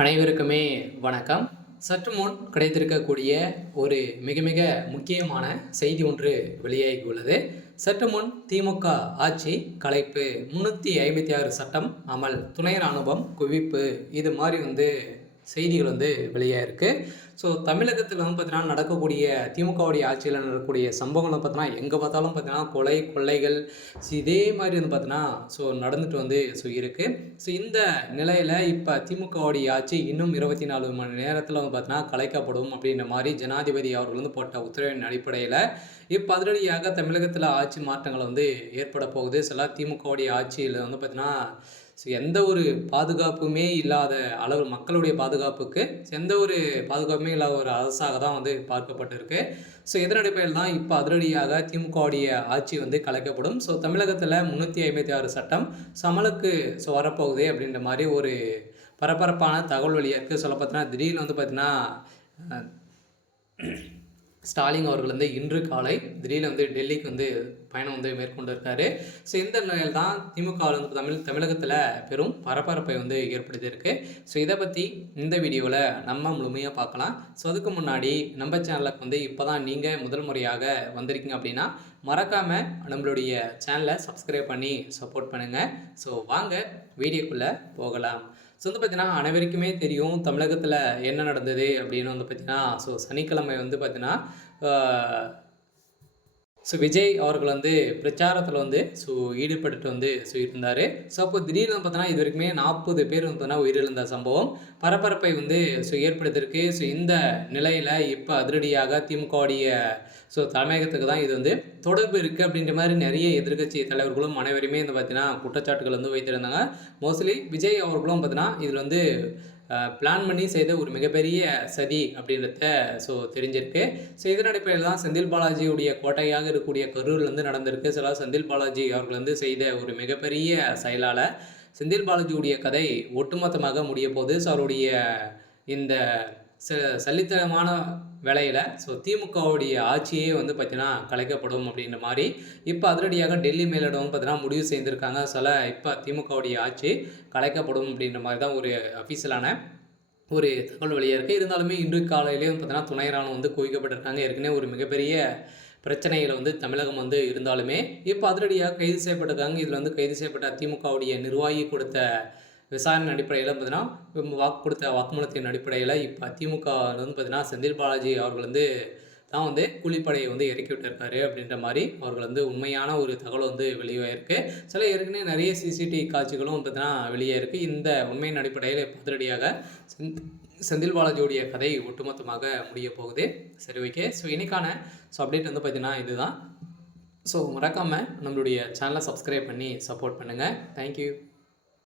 அனைவருக்குமே வணக்கம். சற்று முன் கிடைத்திருக்கக்கூடிய ஒரு மிக மிக முக்கியமான செய்தி ஒன்று வெளியாகியுள்ளது. சற்று முன் திமுக ஆட்சி கலைப்பு, 356 சட்டம் அமல், துணை ராணுவம் குவிப்பு, இது மாதிரி செய்திகள் வெளியாயிருக்கு. ஸோ தமிழகத்தில் பார்த்தீங்கன்னா நடக்கக்கூடிய திமுகவுடைய ஆட்சியில் நடக்கக்கூடிய சம்பவங்களை பார்த்தீங்கன்னா எங்கே பார்த்தாலும் பார்த்தீங்கன்னா கொலை கொள்ளைகள் இதே மாதிரி பார்த்தீங்கன்னா நடந்துட்டு இருக்குது. ஸோ இந்த நிலையில் இப்போ திமுகவுடைய ஆட்சி இன்னும் 24 மணி நேரத்தில் பார்த்தீங்கன்னா கலைக்கப்படும் அப்படின்ற மாதிரி ஜனாதிபதி அவர்கள் போட்ட உத்தரவின் அடிப்படையில் இப்போ அதிரடியாக தமிழகத்தில் ஆட்சி மாற்றங்கள் ஏற்பட போகுது. சில திமுகவுடைய ஆட்சியில் பார்த்தீங்கன்னா எந்த ஒரு பாதுகாப்புமே இல்லாத அளவு மக்களுடைய பாதுகாப்புக்கு எந்த ஒரு பாதுகாப்புமே இல்லாத ஒரு அரசாக தான் பார்க்கப்பட்டிருக்கு. ஸோ இதன் அடிப்படையில் தான் இப்போ அதிரடியாக திமுகவுடைய ஆட்சி கலைக்கப்படும். ஸோ தமிழகத்தில் 356 சட்டம் அமலுக்கு வரப்போகுது அப்படின்ற மாதிரி ஒரு பரபரப்பான தகவல் வெளியாக சொல்ல பார்த்தீங்கன்னா திடீர்னு பார்த்தீங்கன்னா ஸ்டாலின் அவர்கள் இன்று காலை திடீர்னு டெல்லிக்கு பயணம் மேற்கொண்டிருக்காரு. ஸோ இந்த நிலையில் தான் திமுக தமிழகத்தில் பெரும் பரபரப்பை ஏற்படுத்தியிருக்கு. ஸோ இதை பற்றி இந்த வீடியோவில் நம்ம முழுமையாக பார்க்கலாம். ஸோ அதுக்கு முன்னாடி நம்ம சேனலுக்கு இப்போ தான் நீங்கள் முதல் முறையாக வந்திருக்கீங்க அப்படின்னா மறக்காமல் நம்மளுடைய சேனலை சப்ஸ்கிரைப் பண்ணி சப்போர்ட் பண்ணுங்கள். ஸோ வாங்க வீடியோக்குள்ளே போகலாம். ஸோ பார்த்தீங்கன்னா அனைவருக்குமே தெரியும் தமிழகத்தில் என்ன நடந்தது அப்படின்னு பார்த்தீங்கன்னா சனிக்கிழமை பார்த்தீங்கன்னா விஜய் அவர்கள் பிரச்சாரத்தில் ஈடுபட்டு இருந்தார். ஸோ அப்போ திடீர்னு பார்த்தோன்னா இது வரைக்குமே 40 பேர் பார்த்தீங்கன்னா உயிரிழந்த சம்பவம் பரபரப்பை ஏற்படுத்தியிருக்கு. ஸோ இந்த நிலையில் இப்போ அதிரடியாக திமுகவுடைய தலைமையகத்துக்கு தான் இது தொடர்பு இருக்குது அப்படின்ற மாதிரி நிறைய எதிர்க்கட்சி தலைவர்களும் அனைவருமே பார்த்தீங்கன்னா குற்றச்சாட்டுகள் வைத்திருந்தாங்க. மோஸ்ட்லி விஜய் அவர்களும் பார்த்தீங்கன்னா இதில் பிளான் பண்ணி செய்த ஒரு மிகப்பெரிய சதி அப்படின்றத தெரிஞ்சிருக்கு. ஸோ இதன் அடிப்படையில் தான் செந்தில் பாலாஜியுடைய கோட்டையாக இருக்கக்கூடிய கரூரில் நடந்திருக்கு. சில செந்தில் பாலாஜி அவர்கள் செய்த ஒரு மிகப்பெரிய செயலால் செந்தில் பாலாஜியுடைய கதை ஒட்டுமொத்தமாக முடிய போகுது. ஸோ அவருடைய இந்த சல்லித்தனமான வேலையில் திமுகவுடைய ஆட்சியே பார்த்தீங்கன்னா கலைக்கப்படும் அப்படின்ற மாதிரி இப்போ அதிரடியாக டெல்லி மேலிடம் பார்த்தீங்கன்னா முடிவு செய்திருக்காங்க. இப்போ திமுகவுடைய ஆட்சி கலைக்கப்படும் அப்படின்ற மாதிரி தான் ஒரு அஃபீஷியலான ஒரு தகவல் வெளியாக இருக்குது. இருந்தாலுமே இன்று காலையிலேயே பார்த்தீங்கன்னா துணை ராணுவம் குவிக்கப்பட்டிருக்காங்க. ஏற்கனவே ஒரு மிகப்பெரிய பிரச்சனையில் தமிழகம் இருந்தாலுமே இப்போ அதிரடியாக கைது செய்யப்பட்டிருக்காங்க. இதில் கைது செய்யப்பட்ட திமுகவுடைய நிர்வாகி கொடுத்த விசாரணை அடிப்படையில் பார்த்தீங்கன்னா கொடுத்த வாக்குமூலத்தின் அடிப்படையில் இப்போ திமுக பார்த்தீங்கன்னா செந்தில் பாலாஜி அவர்கள் தான் கூலிப்படையை இறக்கி விட்டிருக்காரு அப்படின்ற மாதிரி அவர்கள் உண்மையான ஒரு தகவல் வெளியாயிருக்கு. சில ஏற்கனவே நிறைய சிசிடிவி காட்சிகளும் பார்த்தீங்கன்னா வெளியே இருக்குது. இந்த உண்மையின் அடிப்படையில் இப்போ அதிரடியாக செந்தில் பாலாஜியுடைய கதை ஒட்டுமொத்தமாக முடிய போகுது. சரி, ஓகே. ஸோ இன்னைக்கான அப்டேட் பார்த்தீங்கன்னா இதுதான். ஸோ மறக்காமல் நம்மளுடைய சேனலை சப்ஸ்கிரைப் பண்ணி சப்போர்ட் பண்ணுங்கள். தேங்க்யூ.